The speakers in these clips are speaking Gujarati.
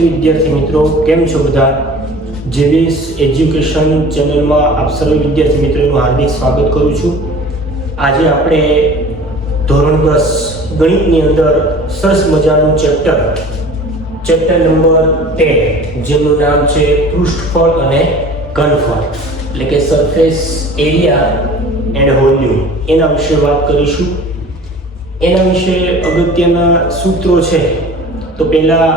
વિદ્યાર્થી મિત્રો, કેમ છો બધા? જેવીસ એજ્યુકેશન ચેનલમાં આપ સર્વ વિદ્યાર્થી મિત્રોનું હાર્દિક સ્વાગત કરું છું. આજે આપણે ધોરણ 10 ગણિતની અંદર સરસ મજાનું ચેપ્ટર નંબર 10 જેનું નામ છે પૃષ્ઠફળ અને ઘનફળ, એટલે કે સરફેસ એરિયા એન્ડ વોલ્યુમ, એના વિશે વાત કરીશું. એના વિશે અગત્યના સૂત્રો છે, તો પહેલા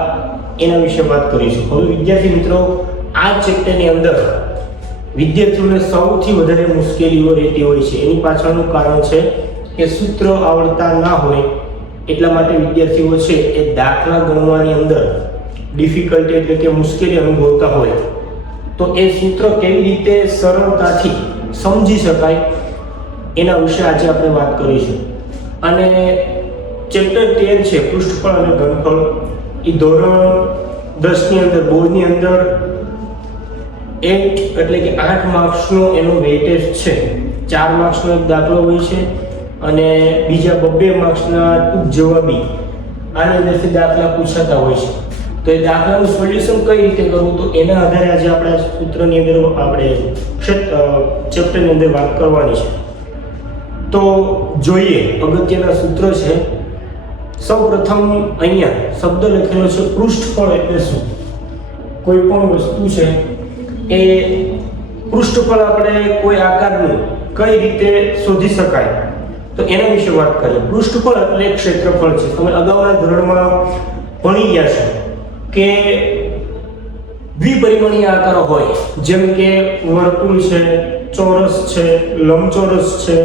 એના વિશે વાત કરીશું. હવે વિદ્યાર્થી મિત્રો, આ ચેપ્ટરની અંદર વિદ્યાર્થીઓને સૌથી વધારે મુશ્કેલીઓ રહેતી હોય છે. એની પાછળનું કારણ છે કે સૂત્ર આવડતા ના હોય એટલા માટે વિદ્યાર્થીઓ છે એ દાખલા ગણવાની અંદર ડિફિકલ્ટી એટલે કે મુશ્કેલી અનુભવતા હોય, તો એ સૂત્ર કેવી રીતે સરળતાથી સમજી શકાય એના વિશે આજે આપણે વાત કરીશું. અને ચેપ્ટર 10 છે પૃષ્ઠફળ અને ઘનફળ, એ ધોરણ 10 ની અંદર બોર્ડની અંદર 8 એટલે કે 8 માર્ક્સનો એનો વેઇટેજ છે. 4 માર્ક્સનો એક દાખલો હોય છે અને બીજા 2 માર્ક્સના ટૂંક જવાબી આની અંદરથી દાખલા પૂછાતા હોય છે. તો એ દાખલાનું સોલ્યુશન કઈ રીતે કરવું, તો એના આધારે આજે આપણે સૂત્રની અંદર આપણે ચેપ્ટરની અંદર વાત કરવાની છે. તો જોઈએ, અગત્યના સૂત્ર છે. સૌપ્રથમ અહીંયા શબ્દ લખેલો છે પૃષ્ઠફળ એટલે શું. કોઈ પણ વસ્તુ છે એ પૃષ્ઠફળ આપણે કોઈ આકારનું કઈ રીતે શોધી શકાય, તો એના વિશે વાત કરીએ. પૃષ્ઠફળ એટલે ક્ષેત્રફળ છે. તમે અગાઉના ધોરણમાં ભણી ગયા છો કે દ્વિપરિમાણીય આકારો હોય, જેમ કે વર્તુળ છે, ચોરસ છે, લંબચોરસ છે,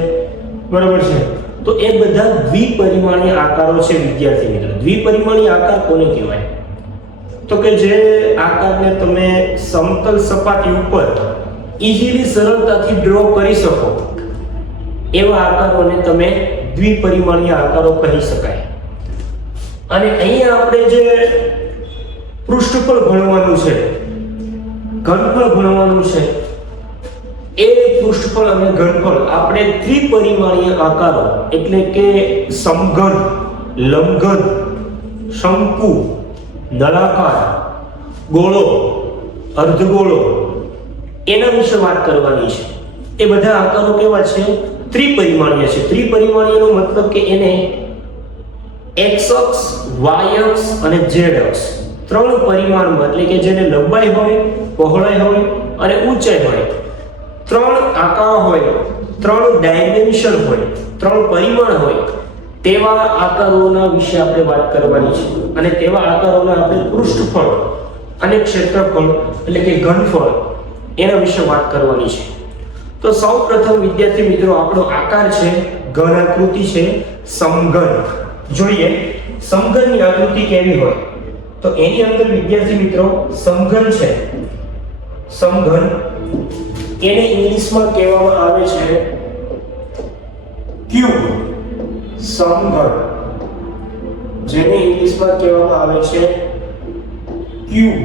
બરાબર છે. તો એ બધા દ્વિપરિમાણીય આકારો છે વિદ્યાર્થી મિત્રો. દ્વિપરિમાણીય આકાર કોને કહેવાય, તો કે જે આકારને તમે સમતલ સપાટી ઉપર ઈઝીલી સરળતાથી ડ્રો કરી શકો એવા આકારોને તમે દ્વિપરિમાણીય આકારો કહી શકાય. અને અહીંયા આપણે જે પૃષ્ઠફળ ભણવાનું છે, ઘનફળ ભણવાનું છે, એ પૃષ્ઠફળ અને ઘનફળ આપણે ત્રિપરિમાણીય આકારો એટલે કે સમઘન, લંબઘન, શંકુ, નળાકાર, ગોળો, અર્ધગોળો, એના વિશે વાત કરવાની છે. એ બધા આકારો કેવા છે? ત્રિપરિમાણીય છે. ત્રિપરિમાણીયનો મતલબ કે એને x અક્ષ, y અક્ષ અને z અક્ષ, 3 પરિમાણમાં, એટલે કે જેને લંબાઈ હોય, પહોળાઈ હોય અને ઊંચાઈ હોય, 3 આકારો હોય, 3 ડાયમેન્શન હોય, 3 પરિમાણ હોય, તેવા આકારોના વિશે આપણે વાત કરવાની છે. અને તેવા આકારોના આપણે પૃષ્ઠફળ અને ક્ષેત્રફળ એટલે કે ઘનફળ એના વિશે વાત કરવાની છે. તો સૌપ્રથમ વિદ્યાર્થી મિત્રો, આપણો આકાર છે ઘન આકૃતિ છે, સમઘન. જોઈએ સમઘનની આકૃતિ કેવી હોય, તો એની અંદર વિદ્યાર્થી મિત્રો સમઘન છે. સમઘન એને ઇંગ્લિશમાં કહેવામાં આવે છે ક્યુબ. સમઘન જેને ઇંગ્લિશમાં કહેવામાં આવે છે ક્યુબ.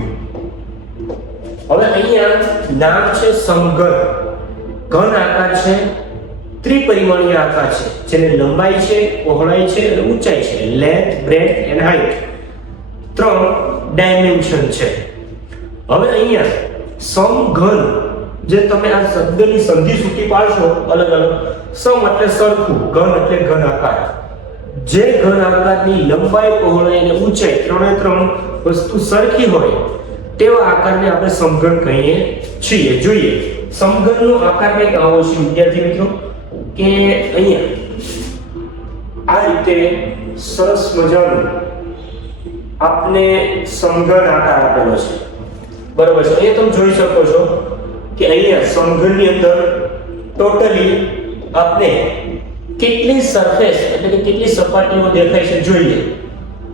હવે અહીંયા નામ છે સમઘન. ઘન આકાર છે, ત્રિપરિમાણીય આકાર છે, જેને લંબાઈ છે, પહોળાઈ છે અને ઊંચાઈ છે, length, breadth and height, 3 dimension છે. હવે અહીંયા સમઘન, જે તમે આ શબ્દની સંધિ સૂકી પાડશો અલગ અલગ, સમ એટલે સરખું, ઘન એટલે ઘન આકાર. જે ઘન આકારની લંબાઈ, પહોળાઈ અને ઊંચાઈ 3 વસ્તુ સરખી હોય તેવા આકારને આપણે સમઘન કહીએ છીએ. જોઈએ સમઘનનો આકાર કંઈક આવો છે વિદ્યાર્થી મિત્રો, કે અહીંયા આ રીતે સરસ મજાનું આપને સમઘન આકાર આપેલો છે, બરાબર છે. અહીંયા તમે જોઈ શકો છો કે અહીંયા સમઘનની અંદર ટોટલી આપને કેટલી સરફેસ એટલે કે કેટલી સપાટીઓ દેખાય છે. જોઈએ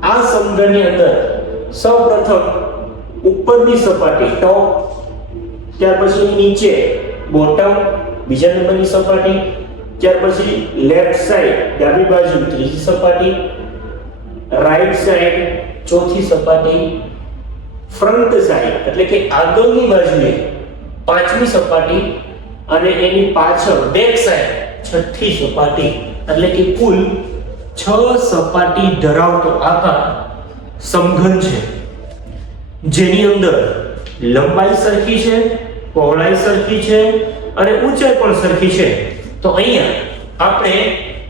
આ સમઘનની અંદર સૌપ્રથમ ઉપરની સપાટી ટોપ, ત્યાર પછી નીચે બોટમ, બીજા નંબરની સપાટી, ત્યાર પછી લેફ્ટ સાઈડ ડાબી બાજુ ત્રીજી સપાટી, રાઈટ સાઈડ ચોથી સપાટી, ફ્રન્ટ સાઈડ એટલે કે આગળની બાજુએ પાંચમી સપાટી અને એની પાછળ બેક સાઈડ છઠ્ઠી સપાટી, એટલે કે કુલ 6 સપાટી ધરાવતો આકાર સમઘન છે. જેની અંદર લંબાઈ સરખી છે, પહોળાઈ સરખી છે અને ઊંચાઈ પણ સરખી છે, તો અહીંયા આપણે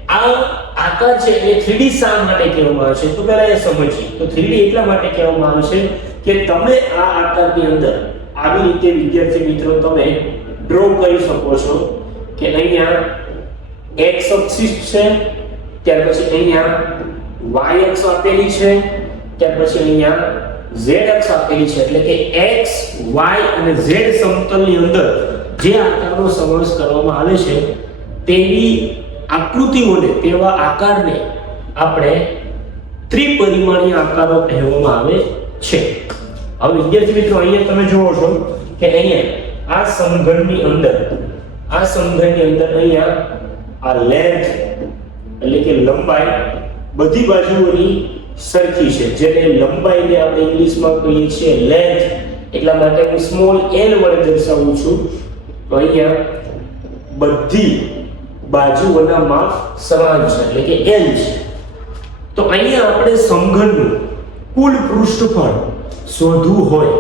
આ આકાર છે એ 3D શા માટે કહેવામાં આવે છે તો પહેલા એ સમજીએ. તો 3D એટલા માટે કહેવામાં આવે છે કે તમે આ આકારની અંદર આવી રીતે વિદ્યાર્થી મિત્રો તમે ડ્રો કરી શકો છો કે અહીંયા x અક્ષ છે, ત્યાર પછી અહીંયા y અક્ષ આપેલી છે, ત્યાર પછી અહીંયા z અક્ષ આપેલી છે, એટલે કે x y અને z સમતલની અંદર જે આકારનો સમાવેશ કરવામાં આવે છે તેવી આકૃતિઓને, તેવા આકારને આપણે ત્રિપરિમાણીય આકારો કહેવામાં આવે છે. હવે વિદ્યાર્થી મિત્રો અહીંયા તમે જુઓ છો કે અહીંયા આ સમઘનની અંદર અહીંયા આ લેન્થ એટલે કે લંબાઈ બધી બાજુઓની સરખી છે, જેને લંબાઈને આપણે ઇંગ્લિશમાં કહીએ છીએ લેન્થ, એટલા માટે હું સ્મોલ l વડે દર્શાવું છું. તો અહીંયા બધી બાજુઓના માપ સમાન છે એટલે કે l છે. તો અહીંયા આપણે સમઘનનું કુલ પૃષ્ઠફળ શોધવું હોય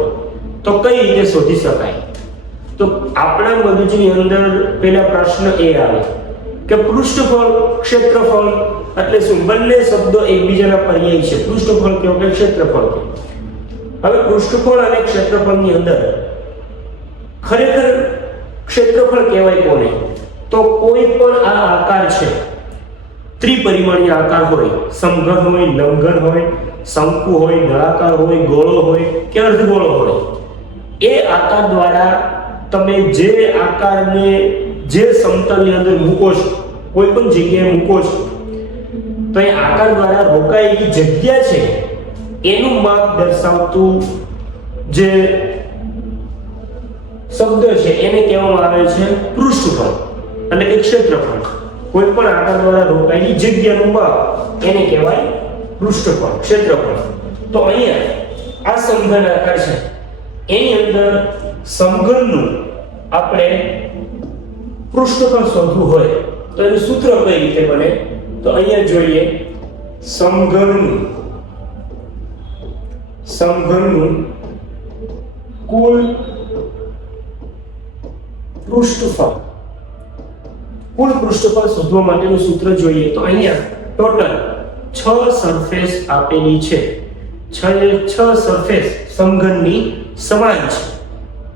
તો કઈ રીતે શોધી શકાય? તો આપણા મગજની અંદર પહેલા પ્રશ્ન એ આવે કે પૃષ્ઠફળ ક્ષેત્રફળ એટલે શું? બંને શબ્દો એકબીજાના પર્યાય છે. પૃષ્ઠફળ કયો કે ક્ષેત્રફળ કયો? હવે પૃષ્ઠફળ અને ક્ષેત્રફળની અંદર ખરેખર ક્ષેત્રફળ કહેવાય કોને? તો કોઈ પણ આ આકાર છે ત્રિપરિમાણીય આકાર હોય, સમઘન હોય, લંબઘન હોય, શંકુ હોય, નળાકાર હોય, ગોળો હોય કે અર્ધગોળો હોય, એ આકાર દ્વારા તમે જે આકારને જે સમતલની અંદર મૂકો છો, કોઈ પણ જગ્યાએ મૂકો છો, તો એ આકાર દ્વારા રોકાયેલી જગ્યા છે એનું માપ દર્શાવતું જે શબ્દ છે એને કહેવામાં આવે છે પૃષ્ઠફળ એટલે કે ક્ષેત્રફળ. કોઈ પણ આકાર દ્વારા રોકાયેલી જગ્યાનું માપ એને કહેવાય પૃષ્ઠફળ, ક્ષેત્રફળ. તો અહીંયા આ સમઘન આકાર છે એની અંદર સમઘનનું આપણે પૃષ્ઠફળ શોધવું હોય તો એનું સૂત્ર કઈ રીતે બને? તો અહીંયા જોઈએ સમઘનનું કુલ પૃષ્ઠફળ શોધવા માટેનું સૂત્ર જોઈએ તો અહીંયા ટોટલ 6 સરફેસ આપેલી છે. 6 સરફેસ સમઘનની સમાન છે,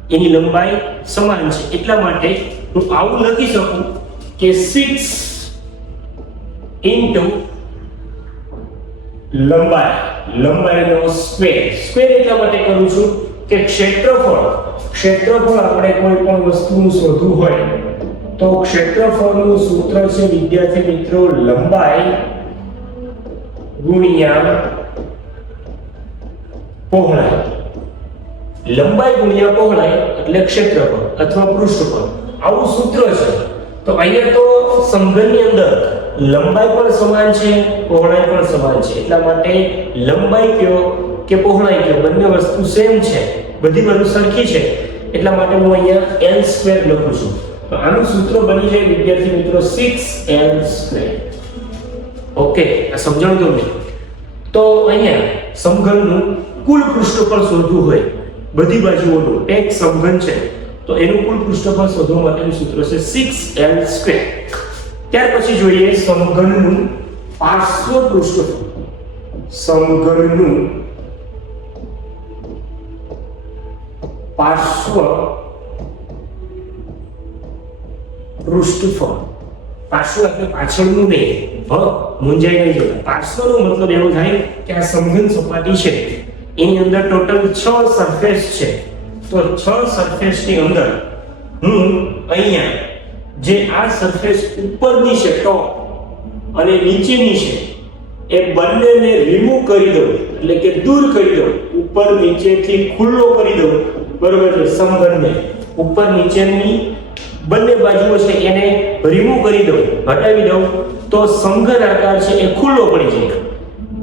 એની લંબાઈ સમાન છે, એટલા માટે હું આવું લખી શકું કે 6 ઇન્ટુ લંબાઈનો સ્ક્વેર એટલા માટે કરું છું કે ક્ષેત્રફળ આપણે કોઈ પણ વસ્તુનું શોધવું હોય તો ક્ષેત્રફળનું સૂત્ર છે વિદ્યાર્થી મિત્રો લંબાઈ ગુણ્યા પહોળાઈ. લંબાઈ ગુણ્યા પહોળાઈ એટલે ક્ષેત્રફળ અથવા પૃષ્ઠફળ, આવું સૂત્ર છે. તો અહીંયા તો સમઘનની અંદર લંબાઈ પણ સમાન છે, પહોળાઈ પણ સમાન છે, એટલા માટે લંબાઈ કયો કે પહોળાઈ કયો બંને વસ્તુ સેમ છે, બધી બાજુ સરખી છે, એટલા માટે હું અહીંયા l² લખું છું. તો આનું સૂત્ર બની જાય વિદ્યાર્થી મિત્રો 6l². ઓકે, આ સમજણ દો ને. તો અહીંયા સમઘનનું કુલ પૃષ્ઠફળ શોધવું હોય બધી બાજુઓનું, એક સમઘન છે તો એનું કુલ પૃષ્ઠફળ શોધવા માટેનું સૂત્ર છે 6l². ત્યાર પછી જોઈએ સમઘનનું પાર્શ્વ પૃષ્ઠફળ. સમઘનનું પાર્શ્વ પૃષ્ઠફળ. પાર્શ્વ એટલે પાછળનું નહીં, મૂંઝાઈ નહીં જતા. પાર્શ્વનો મતલબ એવો થાય કે આ સમઘન સપાટી છે એની અંદર ટોટલ 6 સરફેસ છે. તો 6 સરફેસની અંદર હું અહીંયા જે આ સરફેસ ઉપરની છે ટોપ અને નીચેની છે એ બંનેને રિમૂવ કરી દઉં એટલે કે દૂર કરી દઉં, ઉપર નીચેથી ખુલ્લો કરી દઉં, બરોબર છે? સમઘનને ઉપર નીચેની બંને બાજુઓ છે એને રિમૂવ કરી દઉં, હટાવી દઉં, તો સમઘન આકાર છે એ ખુલ્લો પડી જાય.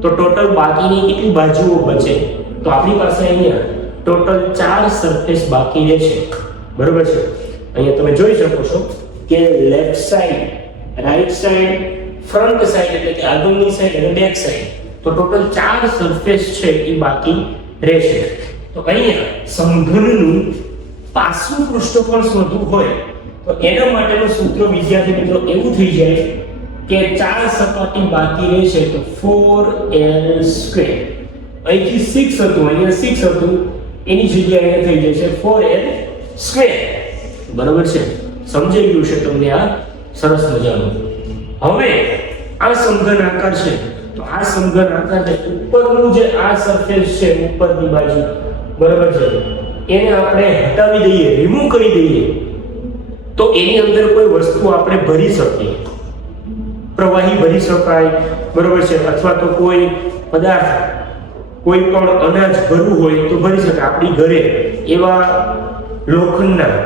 તો ટોટલ બાકીની કેટલી બાજુઓ બચે? તો આપણી પાસે અહીંયા ટોટલ 4 સરફેસ બાકી રહે છે, બરોબર છે? અહીંયા તમે જોઈ શકો છો કે left side, right side, front side એટલે કે આગળની સાઈડ અને બેક સાઈડ, તો ટોટલ 4 સરફેસ છે એ બાકી રહેશે. તો અહીંયા સમઘનનું પાછું પૃષ્ઠફળ શોધવું હોય તો એના માટેનું સૂત્ર વિદ્યાર્થી મિત્રો એવું થઈ જાય કે 4 સપાટી બાકી રહેશે તો 4l². અહીંથી 6 હતું, અહીંયા 6 હતું, એની જગ્યાએ થઈ જશે 4l². બરાબર છે? સમજાઈ ગયું છે તમને? આ સરસ મજાનું. હવે આ સમઘન આકાર છે તો આ સમઘન આકારને ઉપરનું જે આ સરફેસ છે ઉપરની બાજુ, બરાબર છે, એને આપણે હટાવી દઈએ, રિમૂવ કરી દઈએ તો એની અંદર કોઈ વસ્તુ આપણે ભરી શકીએ. પ્રવાહી ભરી શકાય, બરાબર છે, અથવા તો કોઈ પદાર્થ, કોઈ પણ અનાજ ભરવું હોય તો ભરી શકાય. આપણી ઘરે એવા લોખંડના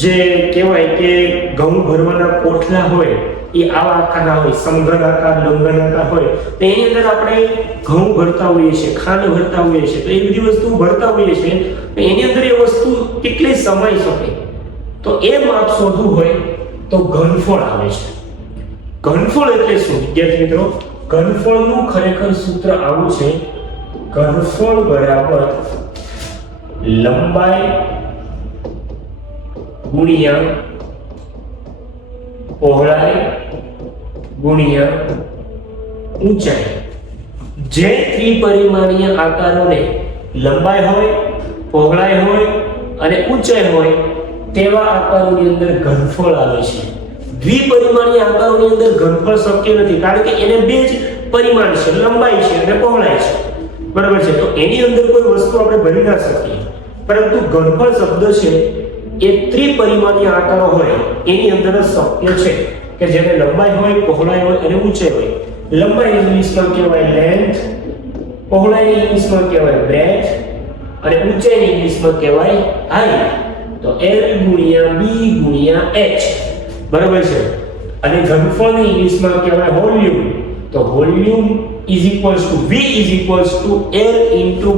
જે કહેવાય કે ઘઉં ભરવાના કોઠલા હોય એ આવા આકારના હોય, સમઘન આકાર, લંબઘન આકાર હોય તો એની અંદર આપણે ઘઉં ભરતા હોઈએ છીએ, ખાંડ ભરતા હોઈએ છીએ, તો એ બધી વસ્તુ ભરતા હોઈએ છીએ તો એની અંદર એ વસ્તુ કેટલી સમાઈ શકે તો એ માપ શોધવું હોય તો ઘનફળ આવે છે. ઘનફળ એટલે શું વિદ્યાર્થી મિત્રો? ઘનફળનું ખરેખર સૂત્ર આવું છે: ઘનફળ બરાબર લંબાઈ ગુણ્યા પહોળાઈ ગુણ્યા ઊંચાઈ. જે ત્રિપરિમાણીય આકારોને લંબાઈ હોય, પહોળાઈ હોય અને ઊંચાઈ હોય તેવા આકારોની અંદર ઘનફળ આવે છે. દ્વિપરિમાણીય આકારોની અંદર ઘનફળ શક્ય નથી, કારણ કે એને બે જ પરિમાણ છે, લંબાઈ છે અને પહોળાઈ છે, બરાબર છે. તો એની અંદર કોઈ વસ્તુ આપણે ભરી ના શકીએ. પરંતુ ઘનફળ શબ્દ છે એ ત્રિપરિમાણીય આકારો હોય એની અંદર શક્ય છે કે જેને લંબાઈ હોય, પહોળાઈ હોય અને ઊંચાઈ હોય. લંબાઈ ઇંગ્લિશમાં કહેવાય લેન્થ, પહોળાઈ ઇંગ્લિશમાં કહેવાય બ્રેથ અને ઊંચાઈ ઇંગ્લિશમાં કહેવાય હાઈટ. તો L ગુણ્યા B ગુણ્યા H, બરાબર છે. અને ઘનફળની ઇંગ્લિશમાં કહેવાય વોલ્યુમ. તો volume V L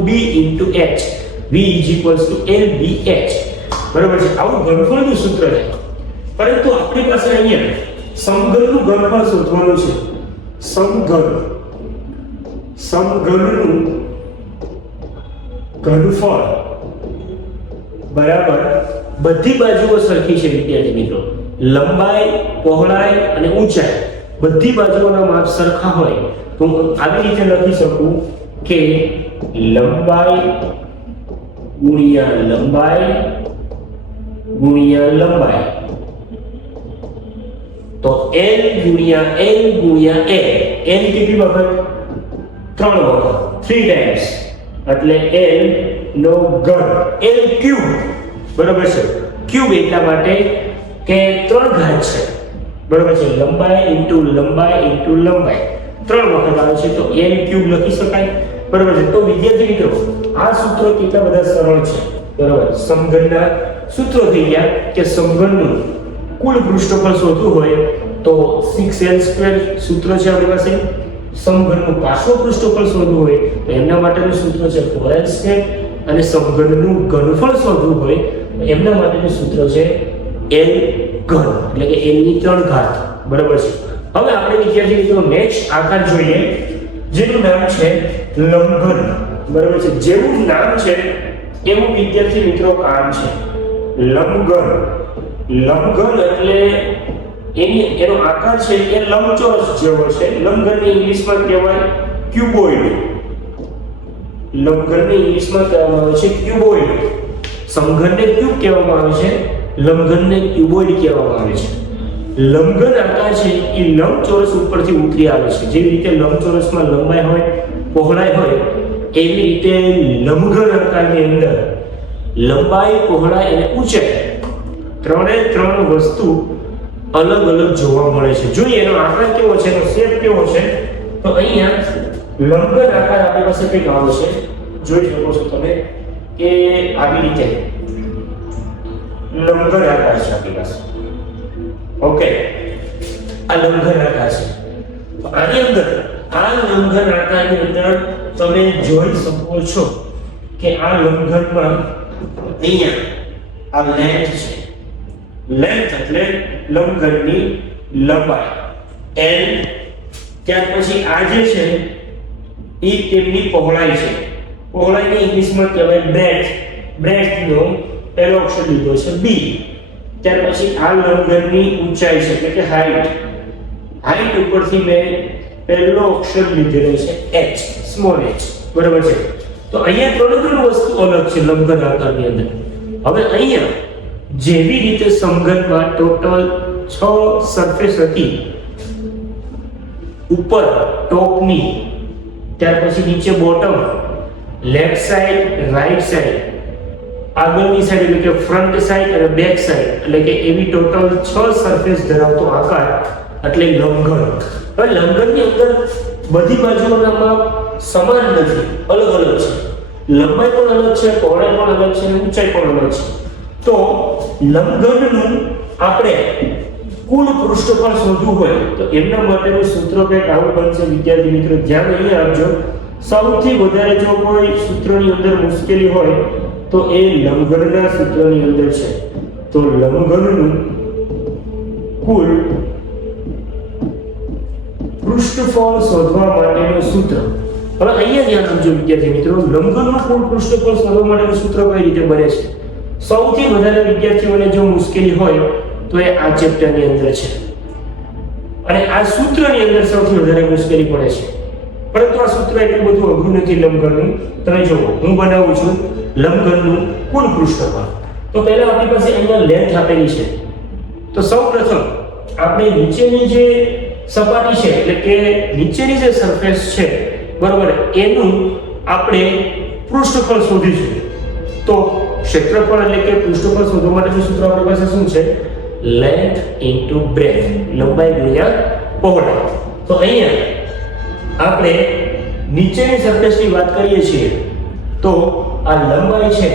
B H, V L B H, બરાબર છે. આવું ઘનફળનું સૂત્ર છે. પરંતુ આપણી પાસે અહીંયા સમઘનનું ઘનફળ શોધવાનું છે. સમઘનનું ઘનફળ બરાબર બધી બાજુઓ સરખી છે વિદ્યાર્થી મિત્રો. લંબાઈ, પહોળાઈ અને ઊંચાઈ બધી બાજુઓના માપ સરખા હોય તો આવી રીતે લખી શકું કે લંબાઈ ગુણ્યા લંબાઈ ગુણ્યા લંબાઈ, તો L ગુણ્યા L ગુણ્યા L. L કેટલી વખત? 3 વખત, 3 ટાઈમ્સ, એટલે L નો ઘન, L ક્યુબ, બરાબર છે. ક્યુબ એટલા માટે કે 3 ઘાત છે, બરાબર છે. લંબાઈ ઇન્ટુ લંબાઈ ઇન્ટુ લંબાઈ 3 વખત આવે છે તો L ક્યુબ લખી શકાય, બરાબર છે. તો વિદ્યાર્થી મિત્રો આ સૂત્રો કેટલા બધા સરળ છે, બરાબર. સમઘનના સૂત્રો થઈ ગયા કે સમઘનનું કુલ પૃષ્ઠફળ શોધવું હોય તો 6l² સૂત્ર છે આપણી પાસે. સમઘનનું પાર્શ્વ પૃષ્ઠફળ શોધવું હોય તો એમના માટેનું સૂત્ર છે 4l². અને સમઘનનું ઘનફળ શોધવું હોય તો એમના માટેનું સૂત્ર છે l ઘન, એટલે કે l ની 3 ઘાત, બરાબર છે. હવે આપણે વિદ્યાર્થી મિત્રો નેક્સ્ટ આકાર જોઈએ જેનું નામ છે લંબઘન, બરાબર છે. જેવું નામ છે એવું વિદ્યાર્થી મિત્રો કામ છે. લંબઘન, લંબઘન એટલે એનો આકાર છે એ લંબચોરસ જેવો છે. લંબઘનને ઇંગ્લિશમાં કહેવાય ક્યુબોઇડ. લંબઘનને ઇંગ્લિશમાં કહેવામાં આવે છે ક્યુબોઇડ. સમઘનને ક્યુબ કહેવામાં આવે છે, લંબઘનને ક્યુબોઇડ કહેવામાં આવે છે. લંબઘન આકાર છે એ લંબચોરસ ઉપરથી ઉતરી આવે છે. જેવી રીતે લંબચોરસમાં લંબાઈ હોય, પહોળાઈ હોય, એવી રીતે લંબઘન આકારની અંદર લંબાઈ, પહોળાઈ અને ઊંચાઈ ત્રણે ત્રણ વસ્તુ અલગ અલગ જોવા મળે છે. જોઈએ એનો આકાર કેવો છે, એનો શેપ કેવો છે. તો અહીંયા લંબઘન આકાર આપણી પાસે કંઈક આવો છે, જોઈ શકો છો તમે કે આવી રીતે લંબઘન આકાર છે આપણી પાસે. ઓકે, આ લંબઘન આકાર છે. તો આની અંદર આ લંબઘન આકારની અંદર તમે જોઈ શકો છો કે આ લંબઘનમાં અહીંયા આ લેન્થ છે. લેન્થ એટલે લંબઘનની લંબાઈ l. ત્યાર પછી આ જે છે એ તેમની પહોળાઈ છે. પહોળાઈને ઇંગ્લિશમાં કહેવાય બ્રેડથ. બ્રેડથનો પહેલો અક્ષર લીધો છે b. ત્યાર પછી આ લંબઘનની ઊંચાઈ છે એટલે કે હાઈટ. હાઈટ ઉપરથી મેં પહેલો અક્ષર લીધેલો છે h, સ્મોલ h. બરાબર છે. તો અહીંયા ત્રણ વસ્તુ અલગ છે લંબઘન આકારની અંદર. હવે અહીંયા જેવી રીતે સમઘનમાં ટોટલ 6 સરફેસ હતી, ઉપર ટોપની, ત્યાર પછી નીચે bottom, left side, right side, આગળની સાઈડ એટલે કે ફ્રન્ટ સાઈડ અને બેક સાઈડ, એટલે કે એવી ટોટલ 6 સરફેસ ધરાવતો આકાર એટલે લંબઘન. હવે લંબઘનની અંદર બધી બાજુઓના માપ સમાન નથી, અલગ અલગ છે. લંબાઈ પણ અલગ છે, પહોળાઈ પણ અલગ છે અને ઊંચાઈ પણ અલગ છે. તો લંબઘનનું આપણે કુલ પૃષ્ઠફળ શોધવું હોય તો એમના માટેનું સૂત્ર કંઈક આવું બનશે. વિદ્યાર્થી મિત્રો ધ્યાન અહીંયા આપજો. સૌથી વધારે જો કોઈ સૂત્રની અંદર મુશ્કેલી હોય તો એ લંબઘનના સૂત્રની અંદર છે. તો લંબઘનનું કુલ પૃષ્ઠફળ શોધવા માટેનું સૂત્ર. હવે અહીંયા ધ્યાન આપજો વિદ્યાર્થી મિત્રો, લંબઘનનું કુલ પૃષ્ઠફળ શોધવા માટેનું સૂત્ર કઈ રીતે બને છે. સૌથી વધારે વિદ્યાર્થીઓને જો મુશ્કેલી હોય તો એ આ ચેપ્ટરની અંદર છે અને આ સૂત્રની અંદર સૌથી વધારે મુશ્કેલી પડે છે. પરંતુ આ સૂત્ર એટલું બધું અઘરું નથી લંબઘનનું. તમે જુઓ, હું બનાવું છું લંબઘનનું કુલ પૃષ્ઠફળ. તો પહેલા આપણી પાસે અહીંયા લેન્થ આપેલી છે. તો સૌપ્રથમ આપણે નીચેની જે સપાટી છે એટલે કે નીચેની જે સરફેસ છે, બરોબર, એનું આપણે પૃષ્ઠફળ શોધીશું. તો ક્ષેત્રફળ એટલે કે પૃષ્ઠફળ શોધવા માટેનું સૂત્ર આપણી પાસે શું છે? લેન્થ ઇન્ટુ બ્રેથ, લંબાઈ ગુણ્યા પહોળાઈ. તો અહીંયા આપણે નીચેની સરફેસની વાત કરીએ છીએ તો આ લંબાઈ છે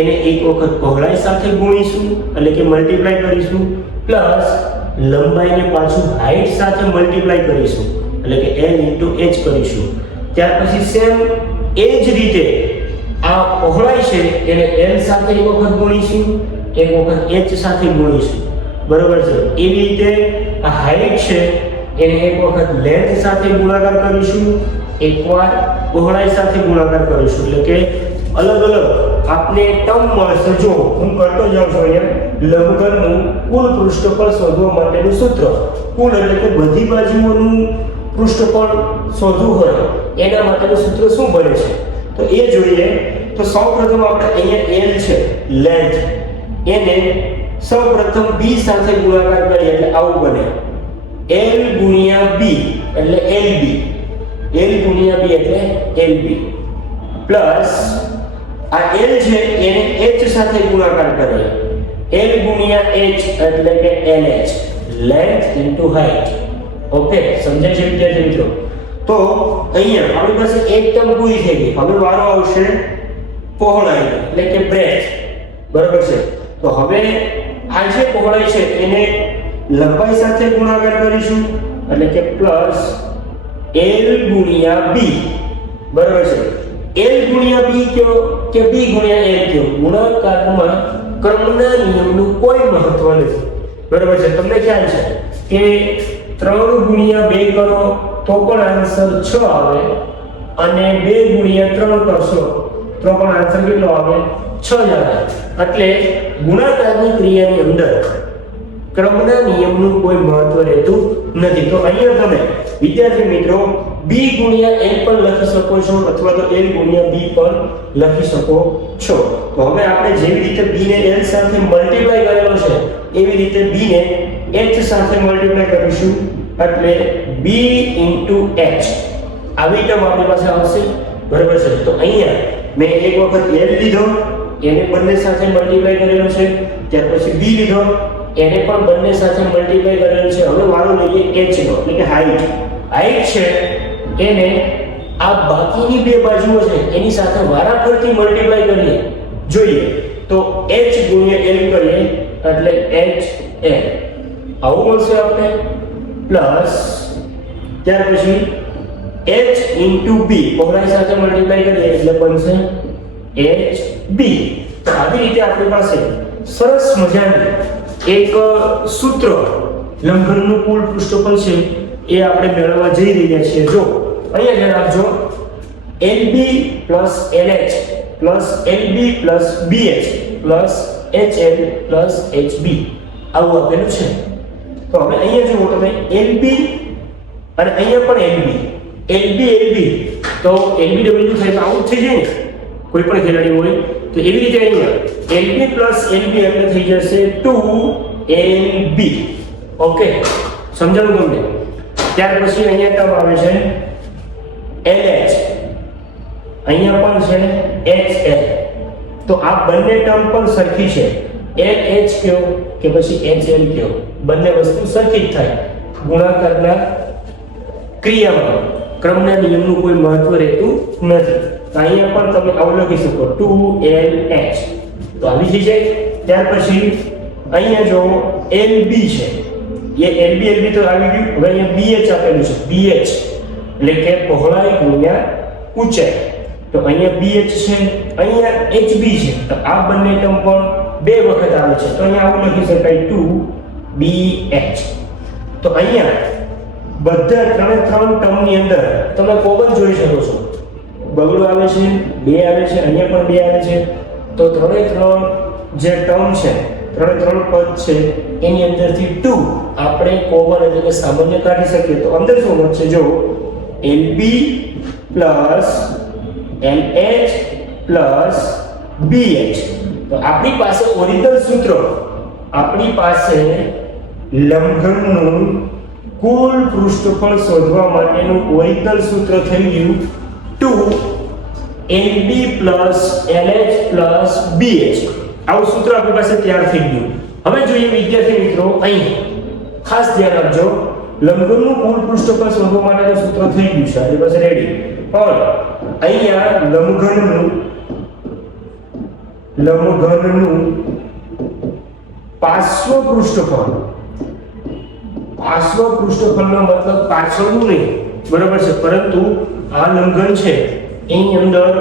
એને એક વખત પહોળાઈ સાથે ગુણીશું એટલે કે મલ્ટીપ્લાય કરીશું, પ્લસ લંબાઈને પાછું હાઈટ સાથે મલ્ટીપ્લાય કરીશું એટલે કે l ઇન્ટુ h કરીશું. ત્યાર પછી સેમ એ જ રીતે આ પહોળાઈ છે એને l સાથે એક વખત ગુણીશું, એક વખત h સાથે ગુણીશું. બરોબર છે. એવી રીતે આ હાઈટ છે એને એક વખત લેન્થ સાથે ગુણાકાર કરીશું, એકવાર પહોળાઈ સાથે ગુણાકાર કરીશું. એટલે કે અલગ અલગ આપને ટર્મ મળશે. જો હું કરતો જાઉં છું અહીંયા લંબઘનનું કુલ પૃષ્ઠફળ શોધવા માટેનું સૂત્ર. કુલ એટલે કે બધી બાજુઓનું પૃષ્ઠફળ શોધવું હોય એના માટેનું સૂત્ર શું બને છે તો એ જોઈએ. તો સૌપ્રથમ આપણે અહીંયા l છે લેન્થ, એને સૌપ્રથમ b સાથે ગુણાકાર કરીએ એટલે આવું બને l ગુણ્યા b એટલે lb, l ગુણ્યા b એટલે lb, પ્લસ આ l છે એને h સાથે ગુણાકાર કરીએ l ગુણ્યા h એટલે કે lh, length into height. Okay, સમજાય છે વિદ્યાર્થી મિત્રો? તો અહીંયા આપણી પાસે એક ટર્મ પૂરી થઈ ગઈ. હવે વારો આવશે પહોળાઈ એટલે કે બ્રેથ. બરાબર છે. તો હવે આ જે પહોળાઈ છે એને લંબાઈ સાથે ગુણાકાર કરીશું એટલે કે પ્લસ l ગુણ્યા b. બરાબર છે. l ગુણ્યા b કયો કે b ગુણ્યા l કયો, ગુણાકારમાં ક્રમના નિયમનું કોઈ મહત્વ નથી. બરાબર છે. તમને ખ્યાલ છે કે 3 ગુણ્યા 2 કરો તો પણ આન્સર 6 આવે અને 2 ગુણ્યા 3 કરશો તો પણ આન્સર કેટલો આવે? 6 જ આવે. એટલે ગુણાકારની ક્રિયાની અંદર ક્રમના નિયમનું કોઈ મહત્વ રહેતું નથી. તો અહીંયા તમે વિદ્યાર્થી મિત્રો b ગુણ્યા l પણ લખી શકો છો અથવા તો l ગુણ્યા b પણ લખી શકો છો. તો હવે આપણે જેવી રીતે b ને l સાથે મલ્ટીપ્લાય કરેલો છે એવી રીતે b ને h સાથે મલ્ટીપ્લાય કરીશું એટલે b * h આવી ટર્મ આપણી પાસે આવશે. બરાબર છે. તો અહીંયા મેં એક વખત l લીધો, એને બંને સાથે મલ્ટીપ્લાય કરેલો છે, ત્યાર પછી b લીધો, એને પણ બંને સાથે મલ્ટીપ્લાય કરેલો છે. હવે વારો લઈએ h નો એટલે કે હાઈટ. હાઈટ છે એને આ બાકીની બે બાજુઓ છે એની સાથે વારાફરતી મલ્ટીપ્લાય કરીએ જોઈએ તો h ગુણ્યા l કરીએ એટલે h l આવું મળશે આપણે, પ્લસ ત્યાર પછી h * b પહોળાઈ સાથે મલ્ટીપ્લાય કરીએ એટલે બનશે h b. તો આવી રીતે આપણી પાસે સરસ મજાનું એક સૂત્ર લંબઘનનું કુલ પૃષ્ઠફળ છે એ આપણે મેળવવા જઈ રહ્યા છીએ. જો અહીંયા ધ્યાન આપજો, LB plus LH plus LB plus BH plus HL plus HB આવું આપેલું છે. તો હવે અહીંયા જુઓ તમે LB અને અહીંયા પણ LB તો LBW થાય તો આવું થઈ જાય ને કોઈ પણ ખેલાડી હોય તો એવી રીતે અહીંયા LB પ્લસ LB એટલે થઈ જશે 2LB. ઓકે સમજાણું તમને. ત્યાર પછી અહીંયા ટર્મ આવે છે LH, અહીંયા પણ છે HL. તો આ બંને ટર્મ પણ સરખી છે. LH કયો કે પછી HL કયો બંને વસ્તુ સરખી જ થાય. ગુણાકારના ક્રિયામાં ક્રમના નિયમનું કોઈ મહત્વ રહેતું નથી. તો અહીંયા પણ તમે આવું લખી શકો 2LH તો આવી થઈ જાય. ત્યાર પછી અહીંયા જો LB છે એ LB તો આવી ગયું. હવે અહીંયા BH આપેલું છે BH એટલે કે પહોળાઈ ગુણ્યા ઊંચાઈ. તો અહીંયા BH છે અહીંયા HB છે તો આ બંને ટર્મ પણ બે વખત આવે છે તો અહીંયા આવું લખી શકાય 2BH. તો અહીંયા બધા ત્રણે ત્રણ ટર્મની અંદર તમે કોમન જોઈ શકો છો. બગડો આવે છે, બે આવે છે, અહીંયા પણ બે આવે છે. તો ત્રણે ત્રણ જે ટર્મ છે ત્રણે ત્રણ પદ છે એની અંદરથી 2 આપણે કોમન એટલે કે સામાન્ય કાઢી શકીએ. તો અંદર શું વધશે જો LB plus LH plus BH. તો આપણી પાસે ઓરિજિનલ સૂત્ર આપણી પાસે લંબઘનનું કુલ પૃષ્ઠફળ શોધવા માટેનું ઓરિજિનલ સૂત્ર થઈ ગયું 2LB plus LH plus BH. આવું સૂત્ર આપણી પાસે તૈયાર થઈ ગયું. હવે જોઈએ વિદ્યાર્થી મિત્રો અહીં ખાસ ધ્યાન આપજો. લંબઘનનું કુલ પૃષ્ઠફળ શોધવા માટેનું સૂત્ર થઈ ગયું છે આપણી પાસે રેડી. પણ અહીંયા લંબઘનનું પાર્શ્વ પૃષ્ઠફળનો મતલબ પાછળનું નહીં બરાબર છે, પરંતુ આ લંબઘન છે એની અંદર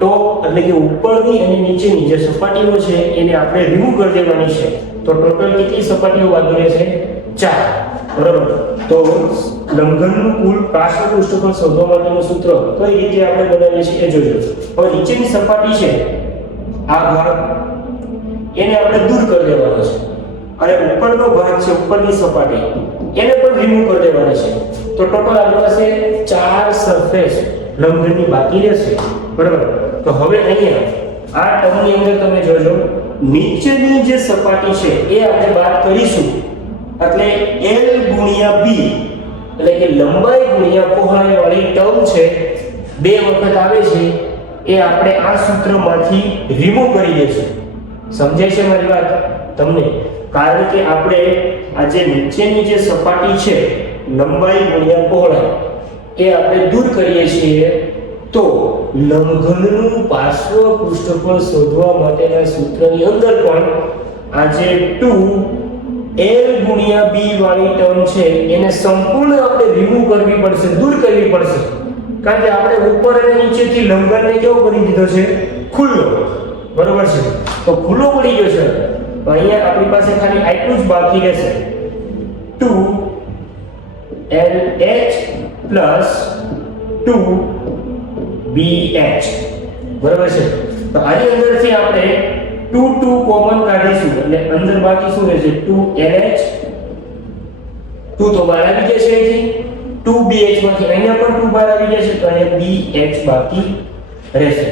ટોપ એટલે કે ઉપરની અને નીચેની જે સપાટીઓ છે એને આપણે રિમૂવ કરી દેવાની છે. તો ટોટલ કેટલી સપાટીઓ બાકી રહેશે? 4 બરાબર. તો લંબઘનનું કુલ પાર્શ્વ પૃષ્ઠફળ શોધવા માટેનું સૂત્ર કઈ રીતે આપણે બનાવીએ છીએ એ જોજો. હવે નીચેની સપાટી છે આ ભાગ એને આપણે દૂર કરી દેવાનો છે અને ઉપરનો ભાગ છે ઉપરની સપાટી એને પણ રિમૂવ કરી દેવાનો છે. તો ટોટલ આપણી પાસે 4 સરફેસ લંબઘનની બાકી રહેશે બરાબર. તો હવે અહીંયા આ ટર્મની અંદર તમે જોજો નીચેની જે સપાટી છે એ આપણે બાદ કરીશું એટલે L ગુણ્યા B એટલે કે લંબાઈ ગુણ્યા પહોળાઈ વાળી ટર્મ છે બે વખત આવે છે એ આપણે આ સૂત્રમાંથી રિમૂવ કરી દઈશું. સમજાય છે મારી વાત તમને? કારણ કે આપણે આ જે નીચેની જે સપાટી છે લંબાઈ ગુણ્યા પહોળાઈ એ આપણે દૂર કરીએ છીએ. તો લંબઘનનું પાર્શ્વ પૃષ્ઠફળ શોધવા માટેના સૂત્રની અંદર પણ આ જે 2L ગુણ્યા B વાળી ટર્મ છે એને સંપૂર્ણ આપણે રિમૂવ કરવી પડશે, દૂર કરવી પડશે. કારણ કે આપણે ઉપર અને નીચેથી લંબઘનને કેવો કરી દીધો છે? ખુલ્લો બરોબર છે. તો ખુલ્લો પડી ગયો છે. તો અહીંયા આપણી પાસે ખાલી આટલું જ બાકી રહેશે 2LH પ્લસ 2BH બરોબર છે. તો આની અંદરથી આપણે 2 કોમન કાઢીશું એટલે અંદર બાકી શું રહેશે? 2LH 2 તો બહાર આવી જશે અહીંથી 2BH માંથી અહીંયા પણ 2 બહાર આવી જશે તો અહીંયા BH બાકી રહેશે.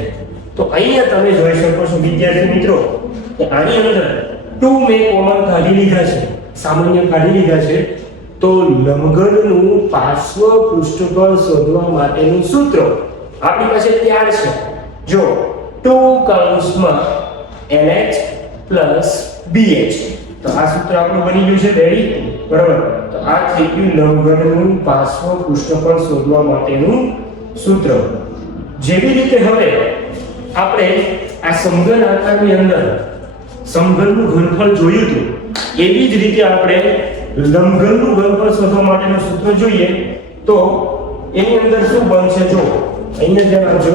તો અહીંયા તમે જોઈ શકો છો વિદ્યાર્થી મિત્રો કે આની અંદર 2 મેં કોમન કાઢી લીધા છે, સામાન્ય કાઢી લીધા છે. તો લંબઘનનું પાર્શ્વ પૃષ્ઠફળ શોધવા માટેનું સૂત્ર આપણી પાસે તૈયાર છે. જો 2 કૌંસમાં LH પ્લસ BH તો આ સૂત્ર આપણું બની ગયું છે રેડી બરાબર. તો આ થઈ ગયું લંબઘનનું પાર્શ્વ પૃષ્ઠફળ શોધવા માટેનું સૂત્ર. જેવી રીતે હવે આપણે આ સમઘન આકારની અંદર સમઘનનું ઘનફળ જોયું હતું એવી જ રીતે આપણે લંબઘનનું ઘનફળ શોધવા માટેનું સૂત્ર જોઈએ. તો એની અંદર શું બનશે જો અહીંયા ધ્યાન આપજો.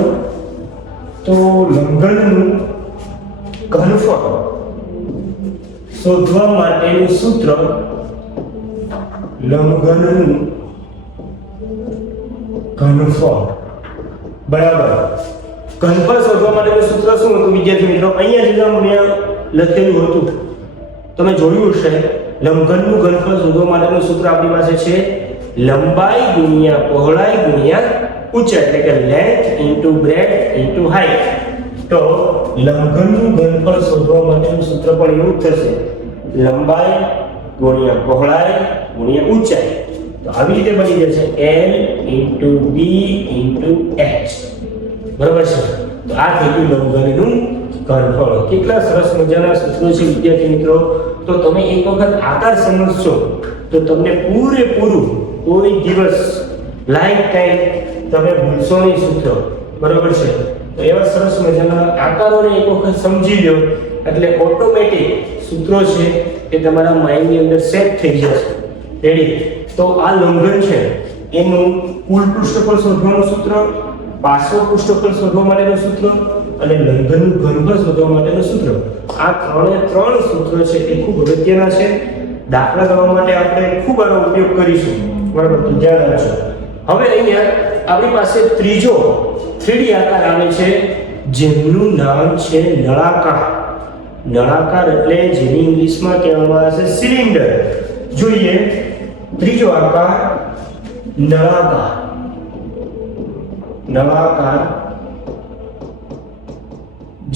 તો લંબઘનનું ઘનફળ શોધવા માટેનું સૂત્ર લંબઘનનું ઘનફળ બરાબર. ઘનફળ શોધવા માટેનું સૂત્ર શું હતું વિદ્યાર્થી મિત્રો? અહીંયા જે મેં લખેલું હતું તમે જોયું હશે, લંબઘનનું ઘનફળ શોધવા માટેનું સૂત્ર આપણી પાસે છે લંબાઈ ગુણ્યા પહોળાઈ ગુણ્યા ઊંચાઈ, એટલે કે length into breadth into height. તો લંબઘનનું ઘનફળ શોધવા માટેનું સૂત્ર પણ એવું જ થશે, લંબાઈ ગુણ્યા પહોળાઈ ગુણ્યા ઊંચાઈ. તો આવી રીતે બની જશે L into B into H. બરાબર છે? તો આ થઈ ગયું લંબઘનનું ઘનફળ. કેટલા સરસ મજાના સૂત્રો છે વિદ્યાર્થી મિત્રો. તો તમે એક વખત આકાર સમજશો તો તમને પૂરેપૂરું કોઈ દિવસ લાઈફ ટાઈમ તમે ભૂલશો નહીં સૂત્રો. બરાબર છે? તો એવા સરસ મજાના આકારોને એક વખત સમજી લો એટલે ઓટોમેટિક સૂત્રો છે એ તમારા માઇન્ડની અંદર સેટ થઈ જશે. રેડી? તો આ લંબઘન છે એનું કુલ પૃષ્ઠફળ શોધવાનું સૂત્ર, પાર્શ્વ પૃષ્ઠફળ શોધવા માટેનું સૂત્ર અને લંબઘનનું ઘનફળ શોધવા માટેનું સૂત્ર. આ ત્રણ સૂત્રો છે એ ખૂબ અગત્યના છે. દાખલા ગણવા માટે આપણે ખૂબ આનો ઉપયોગ કરીશું. બરાબર? તો ધ્યાન રાખજો. હવે અહીંયા આપણી પાસે ત્રીજો 3D આકાર આવે છે જેનું નામ છે નળાકાર. નળાકાર એટલે જેની ઇંગ્લિશમાં કહેવામાં આવે છે સિલિન્ડર. જોઈએ ત્રીજો આકાર નળાકાર. નળાકાર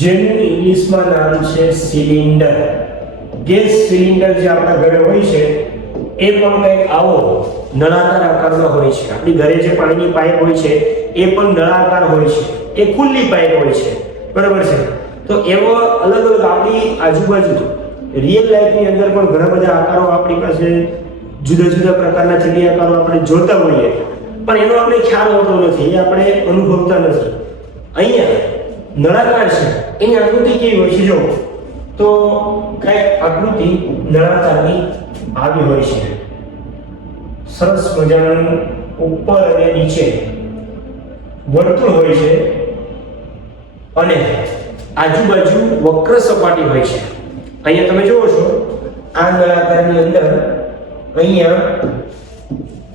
જેનું ઇંગ્લિશમાં નામ છે સિલિન્ડર. ગેસ સિલિન્ડર જે આપણા ઘરે હોય છે એ પણ કંઈક આવો નળાકાર આકારનો હોય છે. આપણી ઘરે જે પાણીની પાઇપ હોય છે એ પણ નળાકાર હોય છે, એ ખુલ્લી પાઇપ હોય છે. બરાબર છે? તો એવો અલગ અલગ આપણી આજુબાજુ રિયલ લાઈફની અંદર પણ ઘણા બધા આકારો આપણી પાસે જુદા જુદા પ્રકારના 3D આકારો આપણે જોતા હોઈએ, પણ એનો આપણે ખ્યાલ હોતો નથી, એ આપણે અનુભવતા નથી. અહીંયા નળાકાર છે એની આકૃતિ કેવી હોય છે જો તો કઈ આકૃતિ નળાકારની આવી હોય છે. સરસ મજાનું ઉપર અને નીચે વર્તુળ હોય છે અને આજુબાજુ વક્ર સપાટી હોય છે. અહીંયા તમે જોવો છો આ નળાકારની અંદર અહીંયા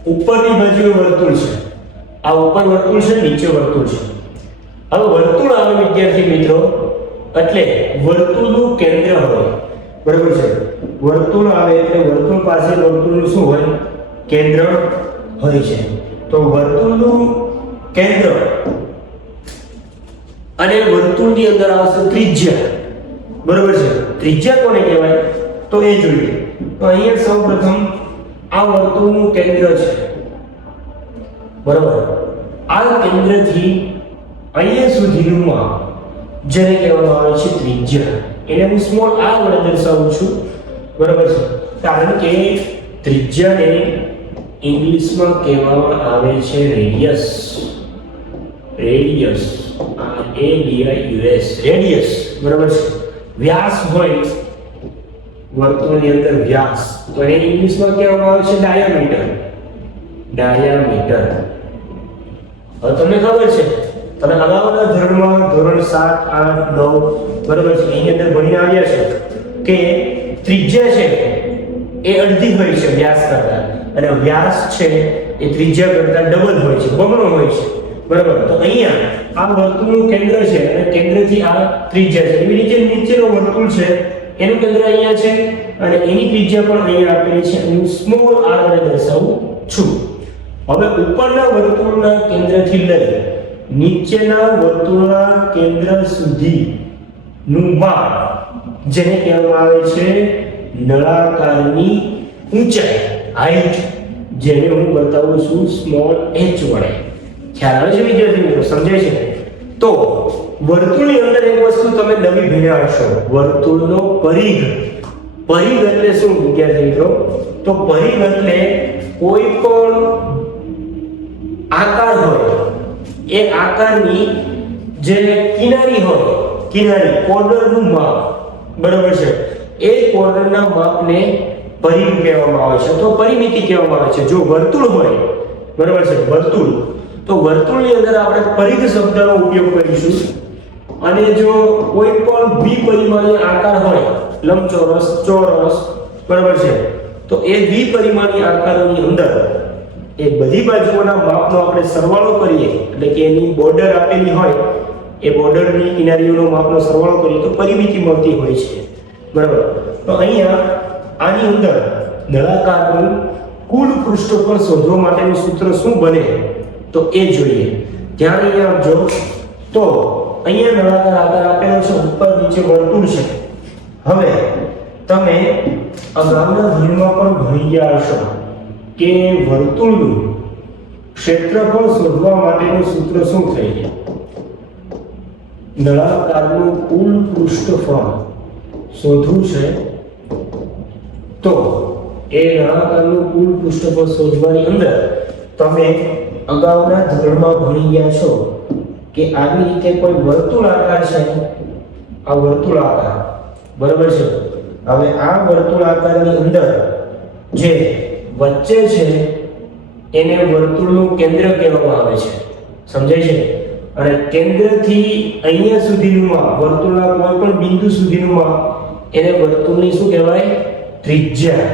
ઉપરની બાજુએ વર્તુળ છે. આ ઉપર વર્તુળ છે, નીચે વર્તુળ છે. હવે વર્તુળ આવે વિદ્યાર્થી મિત્રો એટલે વર્તુળનું કેન્દ્ર હોય. બરાબર છે? વર્તુળ આવે એટલે વર્તુળ પાસે વર્તુળનું શું હોય? કેન્દ્ર હોય છે. તો વર્તુળનું કેન્દ્ર અને વર્તુળની અંદર આવશે ત્રિજ્યા. બરાબર છે? ત્રિજ્યા કોને કહેવાય તો એ જોઈએ. તો અહીંયા સૌપ્રથમ આ વર્તુળનું કેન્દ્ર છે. બરાબર? આ કેન્દ્રથી અહીંયા સુધીનું માપ જેને કહેવામાં આવે છે ત્રિજ્યા, એને હું સ્મોલ r વડે દર્શાવું છું. બરાબર છે? કારણ કે ત્રિજ્યાને ઇંગ્લિશમાં કહેવામાં આવે છે રેડિયસ. Radius, RADIUS, radius. બરાબર છે? વ્યાસ હોય વર્તુળની અંદર વ્યાસ, તો એને ઇંગ્લિશમાં કહેવામાં આવે છે ડાયામીટર. ડાયામીટર. હવે તમને ખબર છે, તમે અગાઉના ધોરણમાં ધોરણ 7, 8, 9 બરાબર છે એની અંદર ભણીને આવ્યા છે કે ત્રિજ્યા છે એ અડધી હોય છે વ્યાસ કરતા, અને વ્યાસ છે એ ત્રિજ્યા કરતા ડબલ હોય છે, બમણો હોય છે. બરાબર? તો અહીંયા આ વર્તુળનું કેન્દ્ર છે અને કેન્દ્રથી આ ત્રિજ્યા છે. એવી રીતે નીચેનો વર્તુળ છે એનું કેન્દ્ર અહીંયા છે અને એની ત્રિજ્યા પણ અહીંયા આપેલી છે. હું સ્મોલ r વડે દર્શાવું છું. હવે ઉપરના વર્તુળના કેન્દ્રથી લઈ નીચેના વર્તુળના કેન્દ્ર સુધીનું માપ જેને કહેવામાં આવે છે નળાકારની ઊંચાઈ, હાઈટ, જેને હું બતાવું છું સ્મોલ h વડે. ખ્યાલ આવે છે વિદ્યાર્થી મિત્રો? સમજાય છે? તો વર્તુળની અંદર એક વસ્તુ તમે નવી ભણ્યા હશો, વર્તુળનો પરિઘ. પરિઘ એટલે શું વિદ્યાર્થી મિત્રો? તો પરિઘ એટલે કોઈ પણ આકાર હોય એ આકારની જે કિનારી હોય, કિનારી કોર્નરનું માપ. બરાબર છે? એ કોર્નરના માપને પરિઘ કહેવામાં આવે છે, તો પરિમિતિ કહેવામાં આવે છે. જો વર્તુળ હોય, બરાબર છે, વર્તુળ, તો વર્તુળની અંદર આપણે પરિઘ શબ્દનો ઉપયોગ કરીશું. અને જો કોઈ પણ દ્વિપરિમાણીય આકાર હોય, લંબચોરસ, ચોરસ, બરાબર છે, તો એ દ્વિપરિમાણીય આકારોની અંદર એ બધી બાજુઓના માપનો આપણે સરવાળો કરીએ એટલે કે એની બોર્ડર આપેલી હોય એ બોર્ડરની કિનારીઓનો માપનો સરવાળો કરીએ તો પરિમિતિ મળતી હોય છે બરાબર. તો અહીંયા આની અંદર નળાકારનું કુલ પૃષ્ઠફળ શોધવા માટેનું સૂત્ર શું બને તો એ જોઈએ. ધ્યાન અહીંયા આપજો. તો અહીંયા નળાકાર આકાર આપેલો છે, ઉપર નીચે વર્તુળ છે. હવે તમે અગાઉના ધોરણમાં પણ ભણી ગયા હશો કે વર્તુળનું ક્ષેત્રફળ શોધવા માટેનું સૂત્ર શું થઈ જાય? નળાકારનું કુલ પૃષ્ઠફળ શોધવું છે તો એ નળાકારનું કુલ પૃષ્ઠફળ શોધવાની અંદર તમે અગાઉના ધોરણમાં ભણી ગયા છો કે આવી રીતે કોઈ વર્તુળાકાર છે, આ વર્તુળાકાર બરાબર છે. હવે આ વર્તુળાકારની અંદર જે વચ્ચે છે એને વર્તુળનું કેન્દ્ર કહેવામાં આવે છે, સમજાય છે? અને કેન્દ્રથી અહીંયા સુધીનું માપ, વર્તુળના કોઈ પણ બિંદુ સુધીનું માપ એને વર્તુળની શું કહેવાય? ત્રિજ્યા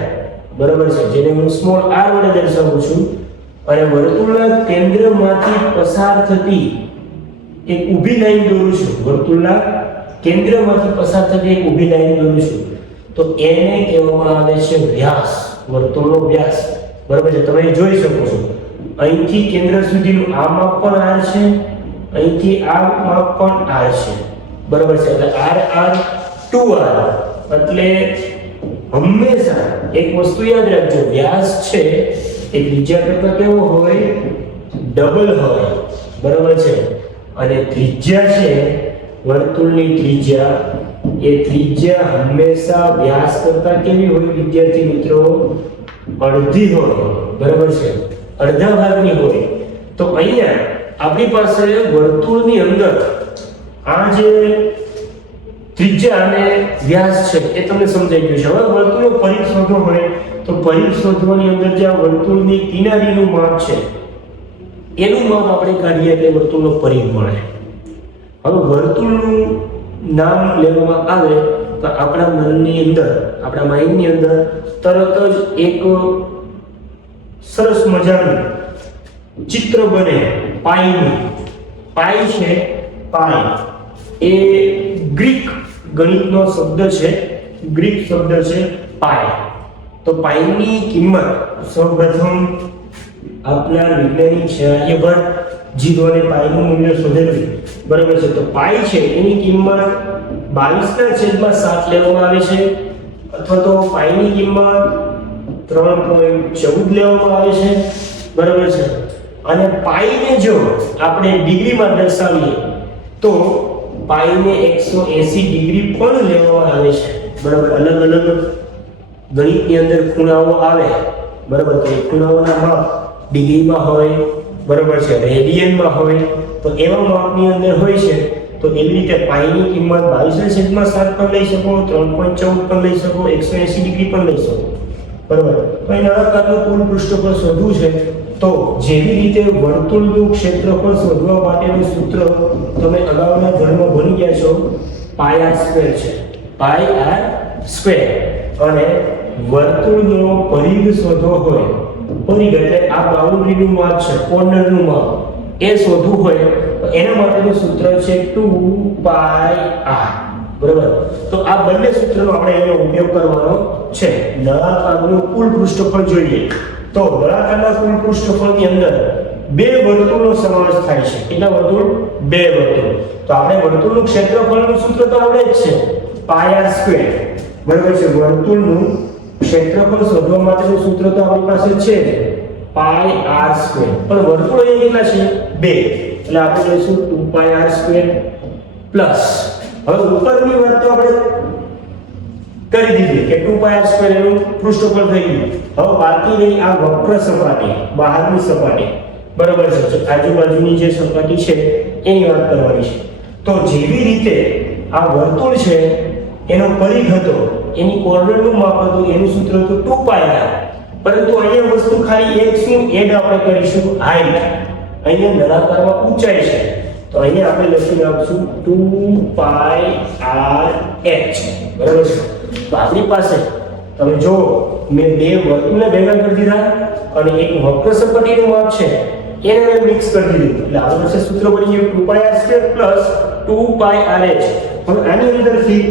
બરાબર છે, જેને હું સ્મોલ r વડે દર્શાવું છું. અને વર્તુળના કેન્દ્રમાંથી પસાર થતી એક ઊભી લાઈન દોરું છું, વર્તુળના કેન્દ્રમાંથી પસાર થતી એક ઊભી લાઈન દોરું છું તો એને કહેવામાં આવે છે વ્યાસ, વર્તુળનો વ્યાસ બરાબર છે. તમે જોઈ શકો છો અહીંથી કેન્દ્ર સુધીનું આ માપ પણ r છે, અહીંથી આ માપ પણ r છે બરાબર છે. એટલે r 2r એટલે હંમેશા એક વસ્તુ યાદ રાખજો, વ્યાસ છે એ ત્રિજ્યા કરતા કેવો હોય? ડબલ હોય બરાબર છે. અને ત્રિજ્યા છે વર્તુળની ત્રિજ્યા, એ ત્રિજ્યા હંમેશા વ્યાસ કરતા કેવી હોય વિદ્યાર્થી મિત્રો? અડધી હોય બરાબર છે, અડધા ભાગની હોય. તો અહીંયા આપણી પાસે વર્તુળની અંદર આ જે ત્રિજ્યા અને વ્યાસ છે એ તમને સમજાઈ ગયું છે. હવે વર્તુળનો પરિઘ શોધવો હોય તો પરિઘ શોધવાની અંદર જે આ વર્તુળની કિનારીનું માપ છે એનું માપ આપણે કાઢીએ એટલે વર્તુળનો પરિઘ મળે. હવે વર્તુળનું નામ લેવામાં આવે તો આપણા મનની અંદર, આપણા માઇન્ડની અંદર તરત જ એક સરસ મજાનું ચિત્ર બને પાઈનું. પાઈ છે, પાઈ એ ગ્રીક ગણિતનો શબ્દ છે, ગ્રીક શબ્દ છે પાઈ. તો પાઈની કિંમત સૌપ્રથમ આપણા વૈજ્ઞાનિક છે આર્યભટ્ટ જીરો અને પાઈનું મૂલ્ય શોધેલું બરાબર છે. તો પાઈ છે એની કિંમત 22/7 લેવામાં આવે છે, અથવા તો પાઈની કિંમત 3.14 લેવામાં આવે છે બરાબર છે. અને પાઈને જો આપણે ડિગ્રીમાં દર્શાવીએ તો પાઈને 180 ડિગ્રી પણ લેવામાં આવે છે બરાબર. અલગ અલગ ગણિતની અંદર ખૂણાઓ આવે બરાબર. તો એ ખૂણાઓના માપ ડિગ્રીમાં હોય બરાબર છે, રેડિયનમાં હોય. તો એવા માપની અંદર હોય છે. તો એવી રીતે પાઈની કિંમત 22/7 પણ લઈ શકો, 3.14 પણ લઈ શકો, 180 ડિગ્રી પણ લઈ શકો બરાબર. તો એ નળાકારનું કુલ પૃષ્ઠફળ શોધવું છે તો જેવી રીતે વર્તુળનું ક્ષેત્રફળ શોધવા માટેનું સૂત્ર તમે અગાઉના ધોરણમાં ભણી ગયા છો, પાઈ r સ્ક્વેર છે, પાઈ r સ્ક્વેર. અને વર્તુળનો પરિઘ શોધવો હોય, પરિઘ એટલે આ બાઉન્ડ્રીનું માપ છે, કોર્નરનું માપ, એ શોધવું હોય તો એના માટેનું સૂત્ર છે 2πr બરાબર. તો આ બંને સૂત્રનો આપણે અહીંયા ઉપયોગ કરવાનો છે. નળાકારનું કુલ પૃષ્ઠફળ જોઈએ તો નળાકારના કુલ પૃષ્ઠફળની અંદર બે વર્તુળનો સમાવેશ થાય છે. કેટલા વર્તુળ? બે વર્તુળ. તો આપણે વર્તુળનું ક્ષેત્રફળનું સૂત્ર તો આવડે જ છે, પાઈ r સ્ક્વેર બરાબર છે. વર્તુળનું ક્ષેત્રફળ શોધવા માટેનું સૂત્ર તો આપણી પાસે છે પાઈ r સ્ક્વેર. પણ વર્તુળ અહીંયા કેટલા છે? બે. એટલે આપણે લઈશું 2πr સ્ક્વેર પ્લસ, હવે ઉપરની વાત તો આપણે કરી દીધી કે 2πr સ્ક્વેર એનું પૃષ્ઠફળ થઈ ગયું. હવે બાકી રહી આ વક્ર સપાટી, બહારની સપાટી બરાબર છે, આજુબાજુની જે સપાટી છે એની વાત કરવાની છે. તો જેવી રીતે આ વર્તુળ છે એનો પરિઘ હતો, એની કોર્નરનું માપ હતું, એનું સૂત્ર હતું 2πr. પરંતુ અહીંયા વસ્તુ ખાલી એક શું એડ આપણે કરીશું? હાઈટ. અહીંયા નળાકારમાં ઊંચાઈ છે તો અહીંયા આપણે લખી નાખશું 2πrh બરાબર છે. તો આપણી પાસે તમે જો મેં બે વર્તુળને ભેગા કરી દીધા અને એક વક્ર સપાટીનું માપ છે એને મેં મિક્સ કરી દીધું એટલે આ વર્ષે સૂત્ર બની ગયું 2πr² + 2πrh. હવે આની અંદરથી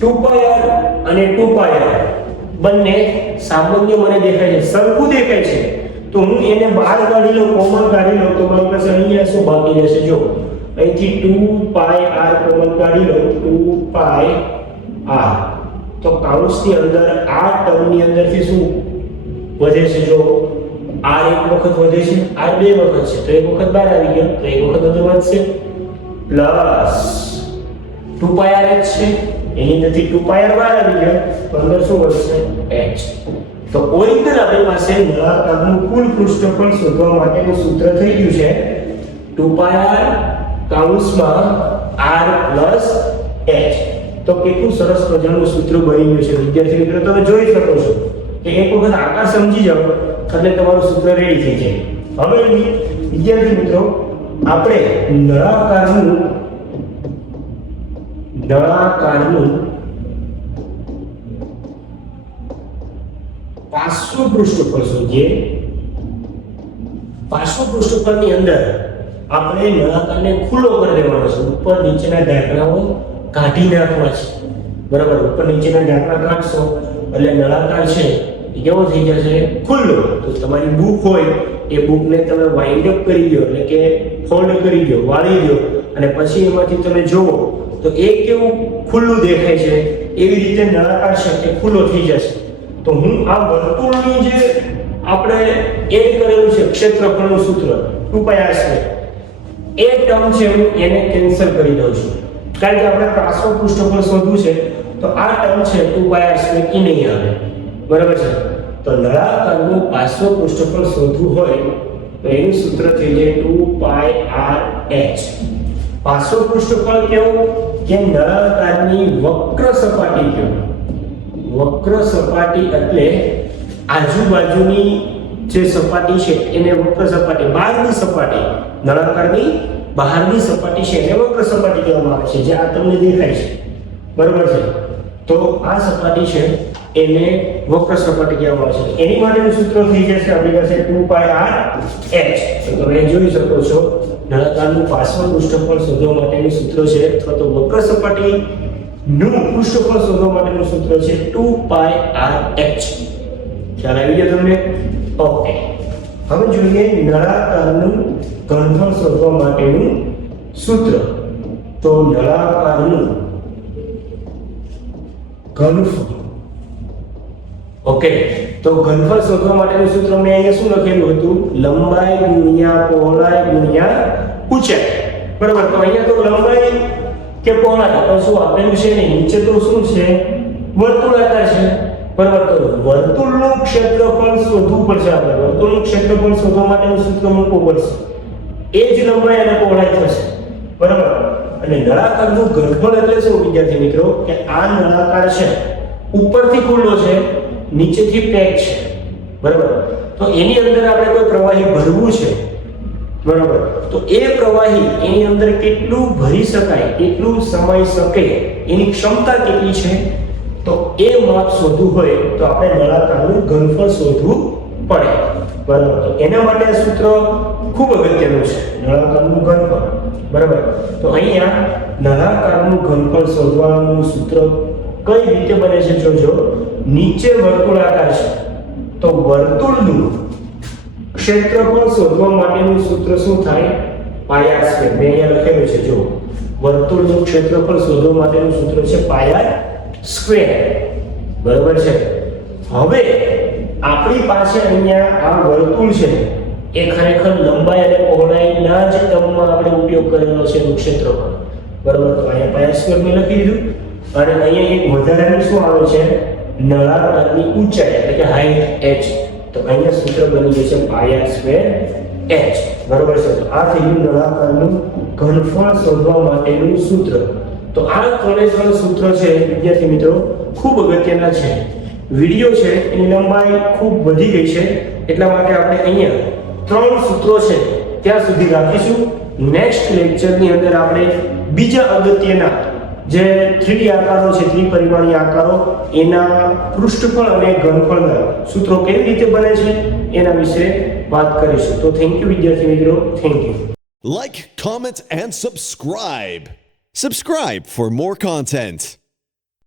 2πr અને 2πr બંને સામાન્ય મને દેખાય છે, સરખું દેખાય છે, તો હું એને બહાર કાઢી લઉં, કોમન કાઢી લઉં તો મારી પાસે અહીંયા શું બાકી રહેશે? જો અહીંથી 2πr કોમન કાઢી લઉં, 2πr તો કૌંસની અંદર આ ટર્મની અંદરથી શું વધે છે? જો r એક વખત વધે છે, r બે વખત છે, તો એક વખત બહાર આવી ગયો, તો એક વખત અંદર વધશે પ્લસ 2πrh છે, એની અંદરથી 2πr બહાર આવી ગયો, તો અંદર શું વધશે? h. તો ઓરિજિનલ આપણી પાસે નળાકારનું કુલ પૃષ્ઠફળ શોધવા માટેનું સૂત્ર થઈ ગયું છે 2πr કૌંસમાં r પ્લસ h. તો કેટલું સરસ મજાનું સૂત્ર બની ગયું છે વિદ્યાર્થી મિત્રો. તમે જોઈ શકો છો કે એક વખત આકાર સમજી જાવ એટલે તમારું સૂત્ર રેડી થઈ જાય. હવે વિદ્યાર્થી મિત્રો આપણે નળાકારનું પાર્શ્વ પૃષ્ઠફળ શોધીએ. પાર્શ્વ પૃષ્ઠફળની અંદર આપણે નળાકારને ખુલ્લો કરી દેવાનો છે, ઉપર નીચેના ઢાંકણાઓ કાઢી નાખવા છે, બરાબર? ઉપર નીચેના ઢાંકણા કાઢશો એટલે નળાકાર છે એ કેવો થઈ જશે? ખુલ્લો. તો તમારી બુક હોય એ બુકને તમે વાઇન્ડ અપ કરી દો, એટલે કે ફોલ્ડ કરી દો, વાળી દો, અને પછી એમાંથી તમે જુઓ તો એ કેવું ખુલ્લું દેખાય છે, એવી રીતે નળાકાર છે એ ખુલ્લો થઈ જશે. તો હું આ વર્તુળની જે આપણે એડ કરેલું છે ક્ષેત્રફળનું સૂત્ર 2πr² એ ટર્મ છે હું એને કેન્સલ કરી દઉં છું, કારણ કે આપણે પાર્શ્વ પૃષ્ઠફળ શોધવું છે તો આ ટર્મ છે 2πr² એ નહીં આવે, બરાબર છે? તો નળાકારનું પાર્શ્વ પૃષ્ઠફળ શોધવું હોય તો એનું સૂત્ર થઈ જાય 2πrh. પાર્શ્વ પૃષ્ઠફળ કેવું? કે નળાકારની વક્ર સપાટી કેવું? વક્ર સપાટી એટલે આજુબાજુની જે સપાટી છે એને વક્ર સપાટી, બહારની સપાટી, નળાકારની બહારની સપાટી છે એને વક્ર સપાટી કહેવામાં આવે છે, જે આ તમને દેખાય છે, બરાબર છે? તો આ સપાટી છે એને વક્ર સપાટી કહેવામાં આવે છે. એની માટેનું સૂત્ર થઈ જશે આપણી પાસે 2πrh. તો તમે જોઈ શકો છો નળાકારનું પાર્શ્વ પૃષ્ઠફળ શોધવા માટેનું સૂત્ર છે, અથવા તો વક્ર સપાટીનું પૃષ્ઠફળ શોધવા માટેનું સૂત્ર છે 2πrh. ખ્યાલ આવી ગયો તમને? ઓકે. હવે જોઈએ નળાકારનું ઘનફળ શોધવા માટેનું સૂત્ર. તો નળાકારનું ઘનફળ, ઓકે, તો ઘનફળ શોધવા માટેનું સૂત્ર મેં અહીંયા શું લખેલું હતું? લંબાઈ ગુણ્યા પહોળાઈ ગુણ્યા ઊંચાઈ, બરાબર? તો અહીંયા તો લંબાઈ કે પહોળાઈ તો શું આપેલું છે ને, નીચે તો શું છે? વર્તુળાકાર છે, બરાબર? તો વર્તુળનું ક્ષેત્રફળ શોધવું પડશે આપણે. વર્તુળનું ક્ષેત્રફળ શોધવા માટેનું સૂત્ર મૂકવું પડશે, એ જ લંબાઈ અને પહોળાઈ થશે, બરાબર? અને નળાકારનું ઘનફળ એટલે શું વિદ્યાર્થી મિત્રો? કે આ નળાકાર છે ઉપરથી ખુલ્લો છે, નીચેથી પેક છે, બરાબર? તો એની અંદર આપણે કોઈ પ્રવાહી ભરવું છે, બરાબર? તો એ પ્રવાહી એની અંદર કેટલું ભરી શકાય, કેટલું સમાઈ શકે, એની ક્ષમતા કેટલી છે, તો એ માપ શોધવું હોય તો આપણે નળાકારનું ઘનફળ શોધવું પડે, બરાબર? તો એના માટે આ સૂત્ર ખૂબ અગત્યનું છે, નળાકારનું ઘનફળ, બરાબર? તો અહીંયા નળાકારનું ઘનફળ શોધવાનું સૂત્ર કઈ રીતે બને છે જોજો. નીચે વર્તુળાકાર છે તો વર્તુળનું ક્ષેત્રફળ શોધવા માટેનું સૂત્ર શું થાય? πr². મેં અહીંયા લખેલું છે, જો વર્તુળનું ક્ષેત્રફળ શોધવા માટેનું સૂત્ર છે πr², બરાબર છે? હવે આપણી પાસે અહીંયા આ વર્તુળ છે એ ખરેખર લંબાઈ અને પહોળાઈના જ ટર્મમાં આપણે ઉપયોગ કરેલો છે એનું ક્ષેત્રફળ, બરાબર? તો અહીંયા πr² મેં લખી દીધું, અને અહીંયા એક વધારાનું શું આવે છે? નળાકારની ઊંચાઈ એટલે કે હાઈટ h. તો અહીંયા સૂત્ર બની જશે πr²h, બરાબર છે? તો આ થઈ ગયું નળાકારનું ઘનફળ શોધવા માટેનું સૂત્ર. તો આ ત્રણ સૂત્ર છે વિદ્યાર્થી મિત્રો ખૂબ અગત્યના છે. વિડિયો છે એની લંબાઈ ખૂબ વધી ગઈ છે, એટલા માટે આપણે અહીંયા 3 સૂત્રો છે ત્યાં સુધી રાખીશું. નેક્સ્ટ લેક્ચરની અંદર આપણે બીજા અગત્યના જે 3D આકારો છે, ત્રિપરિમાણીય આકારો, એના પૃષ્ઠફળ અને ઘનફળના સૂત્રો કેવી રીતે બને છે એના વિશે વાત કરીશું. તો થેન્ક યુ વિદ્યાર્થી મિત્રો, thank you. Like, comment, and subscribe. Subscribe for more content.